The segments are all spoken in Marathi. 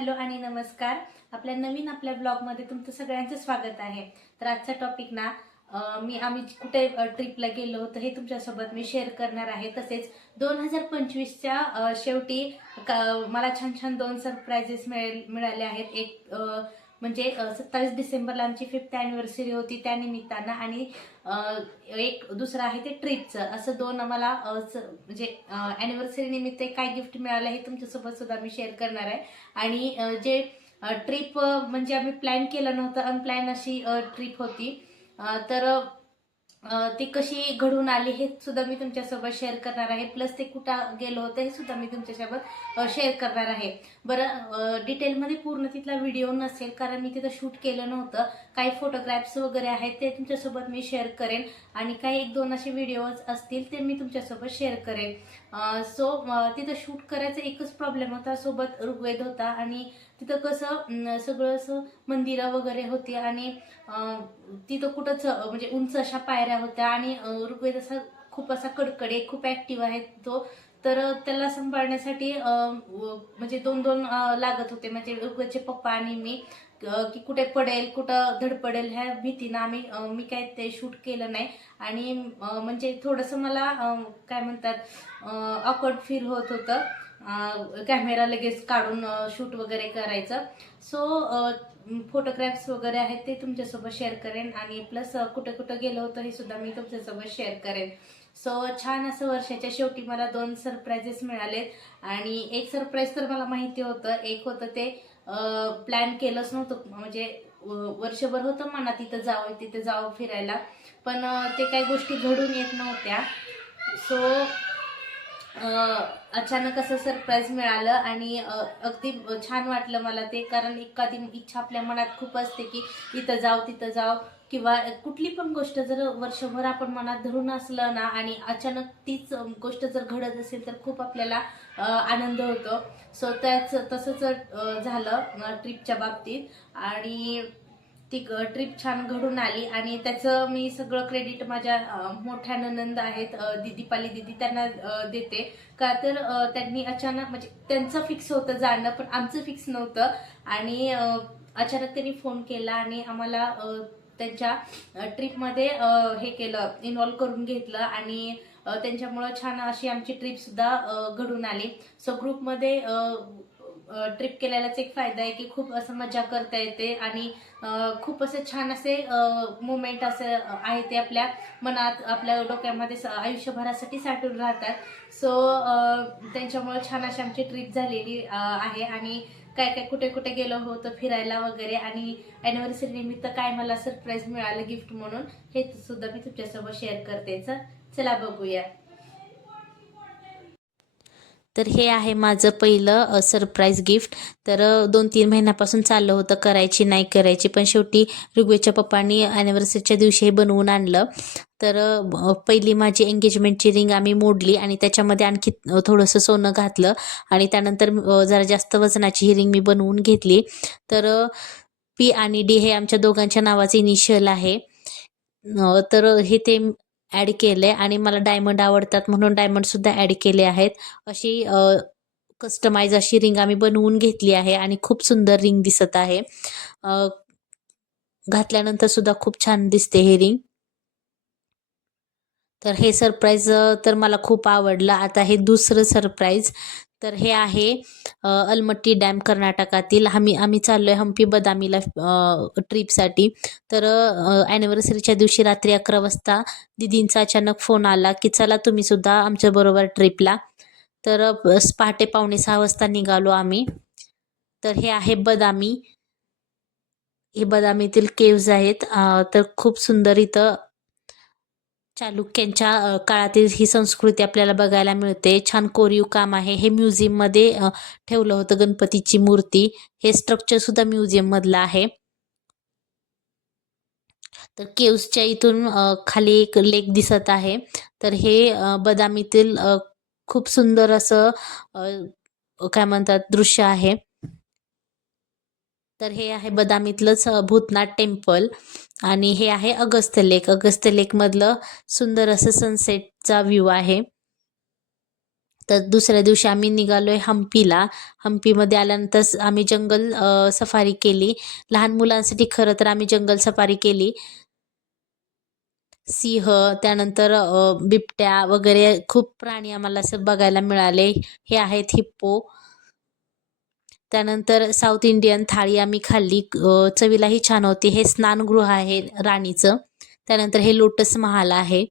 हॅलो आणि नमस्कार. आपल्या नवीन आपल्या ब्लॉगमध्ये तुमचं सगळ्यांचं स्वागत आहे. तर आजचा टॉपिक ना मी आम्ही कुठे ट्रिपला गेलो होतो हे तुमच्यासोबत मी शेअर करणार आहे. तसेच दोन हजार पंचवीसच्या शेवटी मला छान छान दोन सरप्राईजेस मिळेल मिळाले आहेत. एक म्हणजे सत्तावीस डिसेंबरला आमची फिफ्थ अॅनिव्हर्सरी होती त्या निमित्तानं आणि एक दुसरं आहे ते ट्रिपचं. असं दोन आम्हाला स- म्हणजे अॅनिव्हर्सरी निमित्त काय गिफ्ट मिळालं हे तुमच्यासोबत सुद्धा मी शेअर करणार आहे. आणि जे ट्रिप म्हणजे आम्ही प्लॅन केलं नव्हतं अनप्लॅन अशी ट्रिप होती. तर ती कशी घडून आली हे सुद्धा मी तुमच्यासोबत शेअर करणार आहे. प्लस ते कुठं गेलो होतं हे सुद्धा मी तुमच्यासोबत शेअर करणार आहे. बरं डिटेलमध्ये पूर्ण तिथला व्हिडिओ नसेल कारण मी तिथं शूट केलं नव्हतं. काही फोटोग्राफ्स वगैरे आहेत ते तुमच्यासोबत मी शेअर करेन. आणि काही एक दोन असे व्हिडिओज असतील ते मी तुमच्यासोबत शेअर करेन. सो तिथं शूट करायचा एकच प्रॉब्लेम होता सोबत ऋग्वेद होता. आणि तिथं कसं सगळं असं मंदिरं वगैरे होती. आणि तिथं कुठंच म्हणजे उंच अशा पायऱ्या होत्या आणि ऋग्वेद असा खूप असा कडकडे खूप ऍक्टिव्ह आहे तो. तर त्याला सांभाळण्यासाठी म्हणजे दोन दोन लागत होते. म्हणजे ऋग्वेदचे पप्पा आणि मी की कुठे पडेल कुठं धड पडेल ह्या भीतीनं आम्ही मी काय ते शूट केलं नाही. आणि म्हणजे थोडंसं मला काय म्हणतात ऑकवर्ड फील होत होतं. कॅमेरा लगेच काढून शूट वगैरे करायचं. सो फोटोग्राफ्स वगैरे आहेत ते तुमच्यासोबत शेअर करेन. आणि प्लस कुठं कुठं गेलो होतं हे सुद्धा मी तुमच्यासोबत शेअर करेन. सो छान असं वर्षाच्या शेवटी मला दोन सरप्राईजेस मिळालेत. आणि एक सरप्राईज तर मला माहिती होतं. एक होतं ते प्लॅन केलंच नव्हतं. म्हणजे वर्षभर होतं मनात तिथं जावं तिथं जावं फिरायला. पण ते काही गोष्टी घडून येत नव्हत्या. सो अचानक असं सरप्राईज मिळालं आणि अगदी छान वाटलं मला ते. कारण एखादी इच्छा आपल्या मनात खूप असते की इथं जाव तिथं जाव किंवा कुठली पण गोष्ट जर वर्षभर आपण मनात धरून असलं ना आणि अचानक तीच गोष्ट जर घडत असेल तर खूप आपल्याला आनंद होतो. सो त्याच तसंच झालं ट्रिपच्या बाबतीत. आणि ती ट्रिप छान घडून आली आणि त्याचं मी सगळं क्रेडिट माझ्या मोठ्या ननंद आहेत दिदीपाली दिदी त्यांना देते. का तर त्यांनी अचानक म्हणजे त्यांचं फिक्स होतं जाणं पण आमचं फिक्स नव्हतं. आणि अचानक त्यांनी फोन केला आणि आम्हाला त्यांच्या ट्रिपमध्ये हे केलं इन्व्हॉल्व करून घेतलं आणि त्यांच्यामुळं छान अशी आमची ट्रिप सुद्धा घडून आली. सो ग्रुपमध्ये ट्रिप केल्यालाच एक फायदा आहे की खूप असं मजा करता येते आणि खूप असे छान असे मुमेंट असं आहे ते आपल्या मनात आपल्या डोक्यामध्ये स- आयुष्यभरासाठी साठून राहतात. सो त्यांच्यामुळे छान अशी आमची ट्रिप झालेली आहे आणि काय काय कुठे कुठे गेलो होतो फिरायला वगैरे आणि अॅनिव्हर्सरी निमित्त काय मला सरप्राईज मिळालं गिफ्ट म्हणून हे सुद्धा मी तुमच्यासोबत शेअर करते. चला बघूया. तर हे आहे माझं पहिलं सरप्राईज गिफ्ट तर दोन तीन महिन्यापासून चाललं होतं करायची नाही करायची. पण शेवटी ऋग्वेच्या पप्पांनी ॲनिव्हर्सरीच्या दिवशी हे बनवून आणलं. तर पहिली माझी एंगेजमेंटची रिंग आम्ही मोडली आणि त्याच्यामध्ये आणखी थोडंसं सोनं घातलं. आणि त्यानंतर जरा जास्त वजनाची ही रिंग मी बनवून घेतली. तर पी आणि डी हे आमच्या दोघांच्या नावाचे इनिशियल आहे. तर हे ते ॲड केले आणि मला डायमंड आवडतात म्हणून डायमंड सुद्धा ॲड केले आहेत. अशी कस्टमाइज अशी रिंग आम्ही बनवून घेतली आहे आणि खूप सुंदर रिंग दिसत आहे. घातल्यानंतर सुद्धा खूप छान दिसते हे रिंग तर हे सरप्राईज तर मला खूप आवडलं. आता हे दुसरं सरप्राईज तर हे आहे अलमट्टी डॅम कर्नाटकातील. आम्ही आम्ही चाललो आहे हम्पी बदामीला ट्रीपसाठी. तर ॲनिव्हर्सरीच्या दिवशी रात्री अकरा वाजता दिदींचा अचानक फोन आला की चला तुम्ही सुद्धा आमच्याबरोबर ट्रिपला. तर पहाटे पावणे सहा वाजता निघालो आम्ही. तर हे आहे बदामी. हे बदामीतील केव्ज आहेत. तर खूप सुंदर इथं चालुक्यांच्या काळातील ही संस्कृती आपल्याला बघायला मिळते. छान कोरीव काम आहे. हे म्युझियममध्ये ठेवलं होतं गणपतीची मूर्ती. हे स्ट्रक्चर सुद्धा आहे. तर केव्सच्या इथून खाली एक लेक दिसत आहे. तर हे बदामीतील खूप सुंदर असं काय म्हणतात दृश्य आहे. तर हे आहे बदामीतलंच भूतनाथ टेम्पल. आणि हे आहे अगस्त्य लेक. अगस्त्य लेकमधलं सुंदर असं सनसेटचा व्ह्यू आहे. तर दुसऱ्या दिवशी आम्ही निघालोय हम्पीला. हम्पीमध्ये आल्यानंतर आम्ही जंगल सफारी केली. लहान मुलांसाठी खरं तर आम्ही जंगल सफारी केली. सिंह त्यानंतर बिबट्या वगैरे खूप प्राणी आम्हाला असं बघायला मिळाले. हे आहेत हिप्पो. त्यानंतर साऊथ इंडियन थाळी आम्ही खाल्ली. चवीलाही छान होती. हे स्नानगृह आहे राणीचं. त्यानंतर हे लोटस महाल आहे.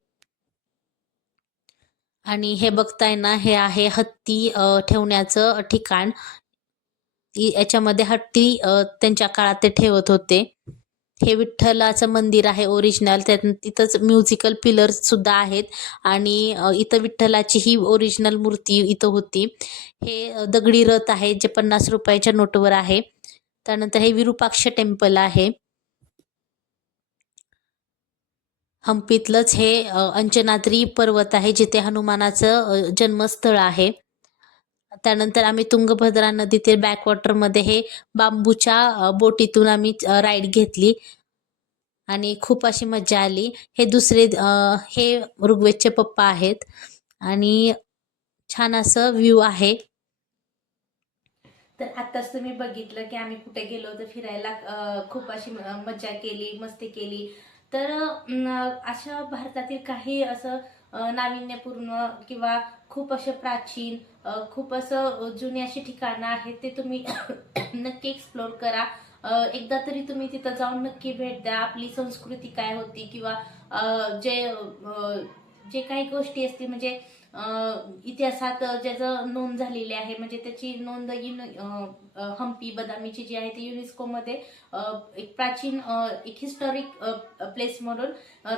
आणि हे बघताय ना हे आहे हत्ती ठेवण्याचं ठिकाण. याच्यामध्ये हत्ती त्यांच्या काळात ते ठेवत होते. हे विठ्ठलाचं मंदिर आहे ओरिजिनल त्यात तिथंच म्युझिकल पिलर्स सुद्धा आहेत. आणि इथं विठ्ठलाची ही ओरिजिनल मूर्ती इथं होती. हे दगडी रथ आहे जे पन्नास रुपयाच्या नोटवर आहे. त्यानंतर हे विरूपाक्ष टेम्पल आहे. हम्पीतलंच हे अंचनाद्री अंजनाद्री पर्वत आहे जिथे हनुमानाचं जन्मस्थळ आहे. त्यानंतर आम्ही तुंगभद्रा नदीतील बॅकवॉटरमध्ये हे बांबूच्या बोटीतून आम्ही राईड घेतली. आणि खूप अशी मजा आली. हे दुसरे हे ऋग्वेदचे पप्पा आहेत. आणि छान असं व्ह्यू आहे. तर आताच तुम्ही बघितलं की आम्ही कुठे गेलो होतो फिरायला. खूप अशी मजा केली मस्ती केली. तर अशा भारतातील काही असं नाविन्यपूर्ण किंवा खूप असं प्राचीन खूप असं जुनी अशी ठिकाणं आहेत ते तुम्ही नक्की एक्सप्लोर करा. एकदा तरी तुम्ही तिथं जाऊन नक्की भेट द्या. आपली संस्कृती काय होती किंवा जे जे काही गोष्टी असतील म्हणजे इतिहासात ज्याचं नोंद झालेली आहे म्हणजे त्याची नोंद युन हम्पी बदामीची जी आहे ती युनेस्कोमध्ये एक प्राचीन एक हिस्टॉरिक प्लेस म्हणून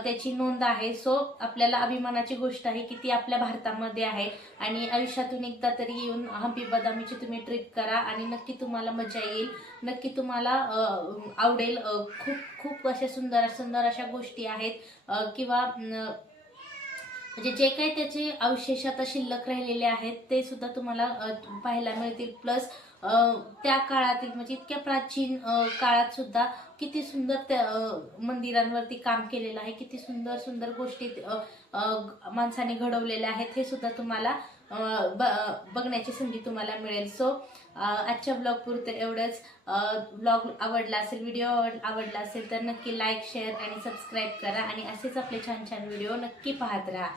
त्याची नोंद आहे. सो आपल्याला अभिमानाची गोष्ट आहे की ती आपल्या भारतामध्ये आहे आणि आयुष्यातून एकदा तरी येऊन हम्पी बदामीची तुम्ही ट्रिप करा आणि नक्की तुम्हाला मजा येईल. नक्की तुम्हाला आवडेल. खूप खूप अशा सुंदर सुंदर अशा गोष्टी आहेत. किंवा म्हणजे जे काही त्याचे अवशेष आता शिल्लक राहिलेले आहेत ते सुद्धा तुम्हाला पाहायला मिळतील. प्लस त्या काळातील म्हणजे इतक्या प्राचीन काळात सुद्धा किती सुंदर त्या मंदिरांवरती काम केलेलं आहे किती सुंदर सुंदर गोष्टी माणसाने घडवलेल्या आहेत हे सुद्धा तुम्हाला ब- बघण्याची संधी तुम्हाला मिळेल. सो आजच्या ब्लॉग पुरतं एवढंच. ब्लॉग आवडला असेल व्हिडिओ आवडला असेल तर नक्की लाईक शेअर आणि सबस्क्राईब करा. आणि असेच आपले छान छान व्हिडिओ नक्की पाहत राहा.